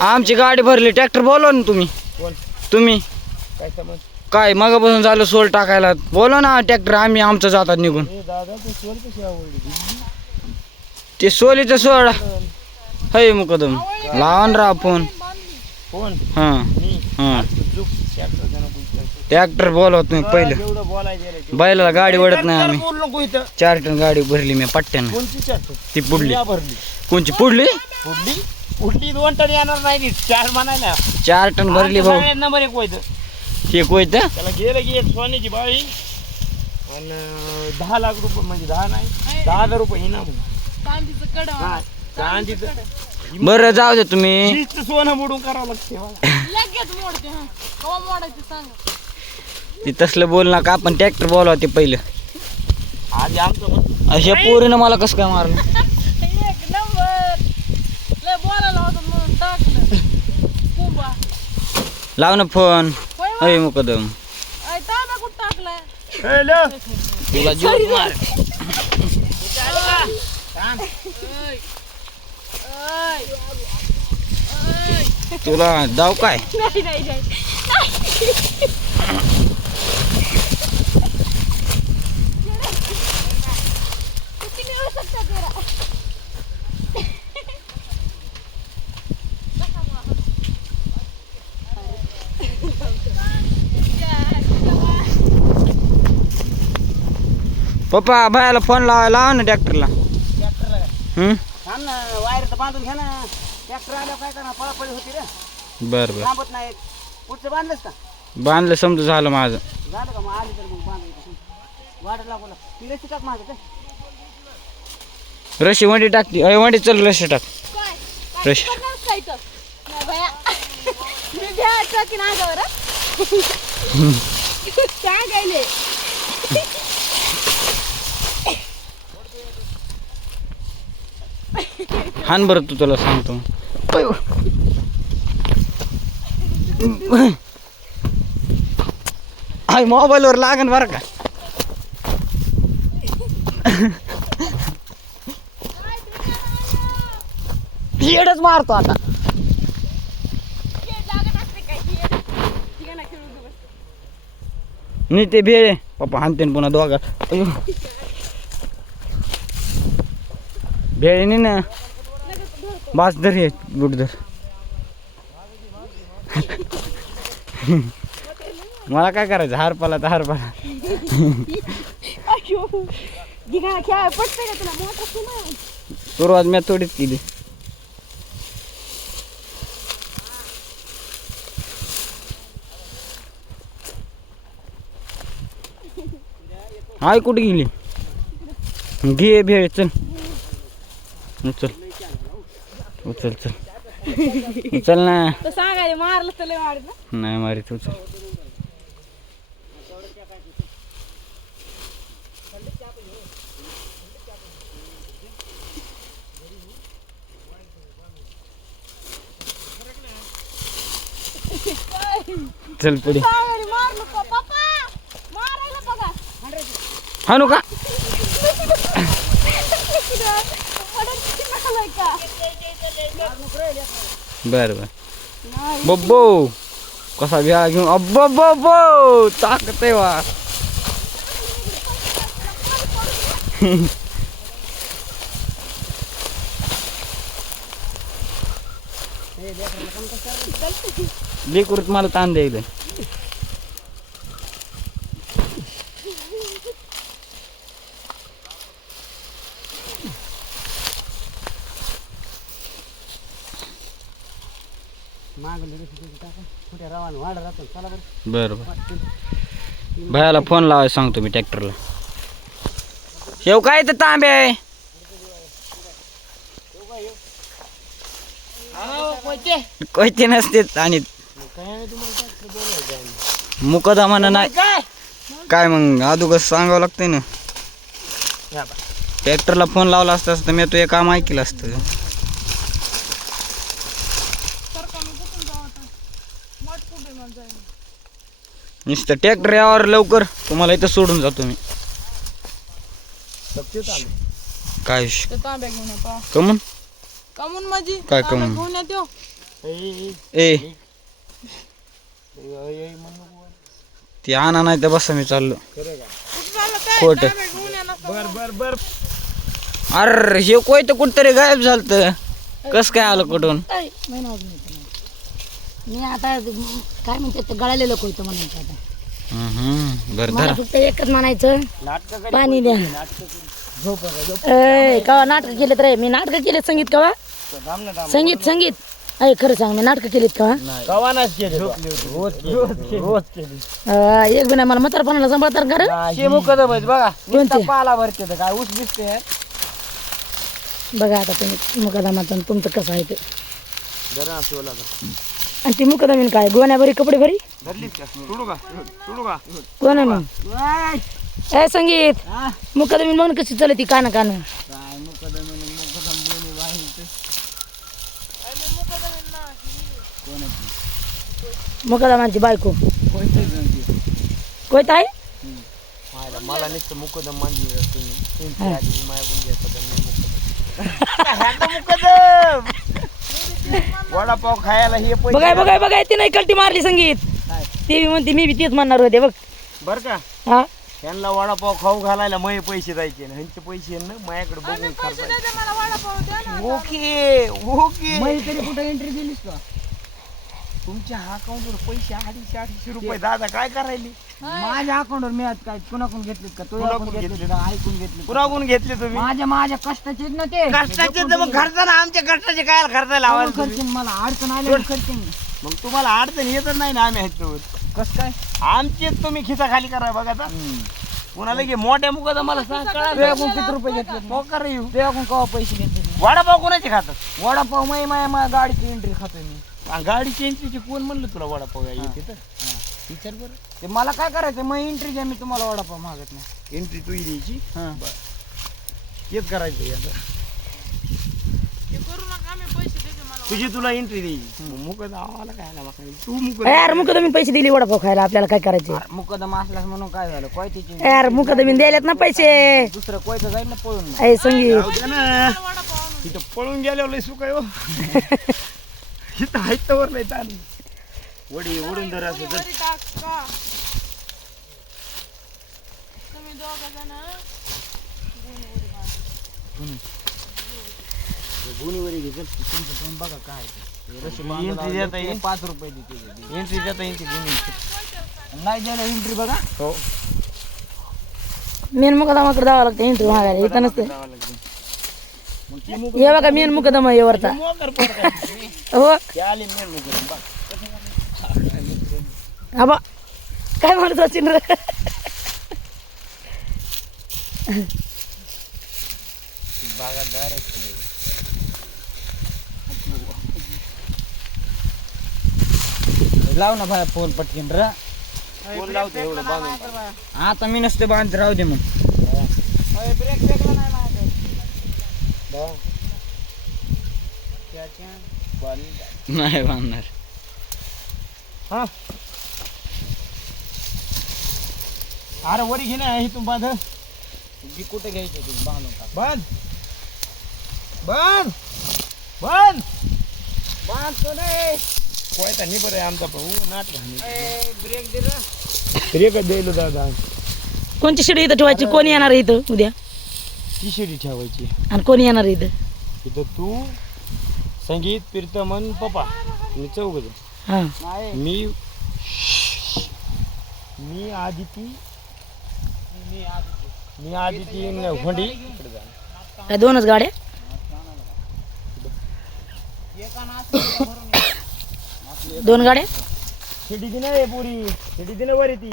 आमची गाडी भरली. ट्रॅक्टर बोलवा ना तुम्ही. तुम्ही. काय समज? काय मगापासून झालं सोल टाकायला. बोलवा ना ट्रॅक्टर आम्ही आमचं जातात निघून. तू सोलीचं सोड. हय मुकदम. लावा ना राव फोन. कोण हां. मी हां. ट्रॅक्टर जण बोलतोय. ट्रॅक्टर बोलवा तुम्ही पहिलं. बैलाला गाडी वडत नाही आम्ही. बोल नको इथं. चार टन गाडी भरली मी पट्ट्यानं. ती भरली. कोणची पुडली पुडली पुडली दोन टन येणार नाही. चार म्हणायला. चार टन भरली भाऊ. नंबर एक होयचं हे कोयत त्याला गेलं की एक सोन्याची बाळी. आणि दहा लाख रुपये म्हणजे दहा नाही दहा हजार रुपये इनाम. चांदीचं कड चांदीचं बरं जाऊ दे तुम्ही. सोनं बुडून करावं लागते मला. लगेच मोडते हा. कवा मोडायचं सांग. ते तसलं बोल नका आपण ट्रॅक्टर बोलवा ते पहिलं. आधी आमचं अशा पोरीनं मला कसं काय मारलं? एक नंबर. लय बोलायला होतं म्हणून टाकलं. कुंभा. लाव ना फोन. होय हो. अय मुकदम. अय तांबा कुठं टाकलाय? हॅलो तुला जीव मार. अय तुला जाऊ काय? नाही नाही नाही. किती मिळू शकतात जरा पप्पा भायाला फोन लावा लावा ना ट्रॅक्टरला. तर बांधून घ्या ना. ट्रॅक्टर आल्यावर काय करणार? पळापळी होती रे. बरं बरं. थांबत नाही पुढचं बांधलंस का? बांधलं समजा झालं माझं. झालं का मग? आली तर मग बांधायचं वाढ लागू लाग ती रस्ती टाक माझं ते. रशी वंडी टाकली अय वंडी चल रशी टाक. काय? रश. काय काय मी भ्या टाकीन आगावर हं? काय गायले? हान बरं तू तुला सांगतो. हाय मोबाईलवर लागन बरं का? येडच मारतो आता. नाही ते भेळ पप्पा हानते पुन्हा दोघा. भेळ नाही ना? बास धर हे गुड धर. मला काय करायचं? हार पाला तर हार पाला. सुरुवात मी थोडीच केली. हाय कुठे गेली? घे भेळ चल. उचल उचल चल उचल ना. सांगायला मारलं तर लय मारत नाही मारित उचल चल. पुढे. हाणू का? बर बर. बब्बो कसा घ्या घेऊन अब्बो बब्बो ताकत आहे वा. लेकरूत मला ताण द्यायला मागं रस्ती टाका कुठे रवान वाढ राहतो चला बरं. भयाला फोन लावायला सांगतो मी ट्रॅक्टरला शेव काय तर तांबे? आहे कोयते नसते आणि मुकदमानं नाही. काय काय मग अदोगर सांगावं लागतंय ना? ट्रॅक्टरला फोन लावला असता तर मी तो एक काम ऐकलं असतं सरकारनं कुठून जाऊ आता मठ कुठे मग जाईन नुसतं ट्रॅक्टर यावर लवकर तुम्हाला इथं सोडून जातो मी. काय ते तांब्या घेऊन येतो कमून? कमून माझी काय तांब्या कमून? घेऊन येतो ए. ती आणा नाही तर बसा मी चाललो. खोट. बर बर बर. अरे हे कोय तर कुठतरी गायब झालत. कस काय आलं कुठून ऐ, नाही ना अजून येत नाही. मी आता काय म्हणते ते गळालेलं कोयतं म्हणायचं आता. मला फक्त एकच म्हणायचं नाटक पाणी द्या. ए कवा नाटक केलेत रे? मी नाटक केलेत संगीत कवा? संगीत संगीत. अय खरं सांग मी नाटक केलीत कवा? कवानाच केले? रोज केली. रोज केली. अं, एक बिना मला म्हातारपणाला सांभाळतात का रे? आहेत बघा. कोणते? पाला भरते तर काय? ऊस दिसते. बघा आता तुम्ही मुकदमाचं आणि तुमचं कसं आहे ते. जरा शिवला आणि ती मुकदमीन काय? गोण्या भरी कपडे भरी? धरलीच का? सोडू का? सोडू का? कोण आहे मग ए संगीत! मुकदमीन बघ ना कशी चलती कान कान? काय मुकदम मुकदम मुकदमांची बायको. कोयत आहे मला नुसतं मुकदम घेतात मुकदम! वडापाव खायला हे पैसे बघाय बघाय बघाय ती नाही कल्टी मारली संगीत. ती बी म्हणते मी बी तेच म्हणणार होते बघ. बर का? हा? त्यांना वडापाव खाऊ घालायला मये पैसे द्यायचे ना ह्यांचे पैसे ना माझ्याकडे बघून ओके ओके तरी कुठे एंट्री दिलीस का? तुमच्या अकाउंटवर पैसे अडीचशे अडीचशे रुपये दादा काय करायले? माझ्या अकाउंटवर मी आज काय कुणाकडून घेतलीत का? तू कुणाकडून घेतली घेतली? का? ऐकून घेतली कुणाकडून घेतले तुम्ही? माझ्या माझ्या कष्टाचे ना ते. कष्टाचे तर मग खर्चाला आमच्या कष्टाचे काय खर्चायला लावायला तुम्ही? खर्चीन मला? अडचण आली खर्चीन मग तुम्हाला अडचण येतच नाही ना आम्ही ह्याच्यावर. कस काय? आमचे तुम्ही खिसा खाली करा बघा आता. कुणाला की मोठ्या मुखात मला सांग तुझ्याकडून किती रुपये घेतले मोकार येऊ तुझ्याकडून केव्हा पैसे घेतले वडापाव कोणाचे खातात? वडापाव माही माझ्या माझ्या गाडीची एंट्री खातोय मी. आ, गाडीची एंट्रीची कोण म्हणलं तुला वडापाव आहे येते तर? विचार बरं. ते मला काय करायचं मग एंट्री द्या मी तुम्हाला वडापाव मागत नाही. एंट्री तू द्यायची? हा. तेच करायचं आता तुझी तुला एंट्री द्यायची. मुकत आवाला काय आला माका? तू मुकत यार मुकदमीन पैसे दिली वडापाव खायला आपल्याला काय करायचे अरे मुकदम असलास म्हणून काय झालं? कोयतीची यार मुकदमीन द्यायल्यात ना पैसे. दुसरं कोयतं जाईल ना पळून. मग. संगीत. जाऊ दे ना. तिथं पळून गेल्यावर लय सुख आहे हो. इथं आहेत तर लय ताण. वडी उडून धर असं तर गुणीवरी घे चल. तुमचं तुम्ही बघा काय आहे ते. रशी एंट्री देता येईल? ते पाच रुपये देते एंट्री देता येईल गुणी. नाही द्यायला एंट्री बघा. हो. मेन मुकदमाकडे जावं लागतं एंट्री मागायला. इथं नसते जावं लागतं. मग ती मुक- हे बघा मेन मुकदमा काय? हो. आबा काय म्हणत असेल रे. लाव ना भाया फोन पटकीन र. कोण लावतं एवढं बांधून आता मी नसते बांधते राहू दे मग. नाही बांधणार हा. अरे वरी घे ना इथून बांध. जी कुठे घ्यायची होती? बांधून टाक. बांध. बांध. बांध. बांधतो नाही. कोयता नाही बरं आहे आमचा भाऊ. नाट ब्रेक दे रे. ब्रेकच द्यायलो दादा. कोणची शिडी इथं ठेवायची? कोण येणार आहे इथं उद्या? ती शिडी ठेवायची. आणि कोण येणार आहे इथं? इथं तू संगीत प्रीतमन पप्पा. मी चौघ हा. नाही मी मी आदिती मी आदिती न होंडी. काय दोनच गाड्या? दोन गाड्या? शिडी दिना रे पुरी. शिडी दिना वर ती.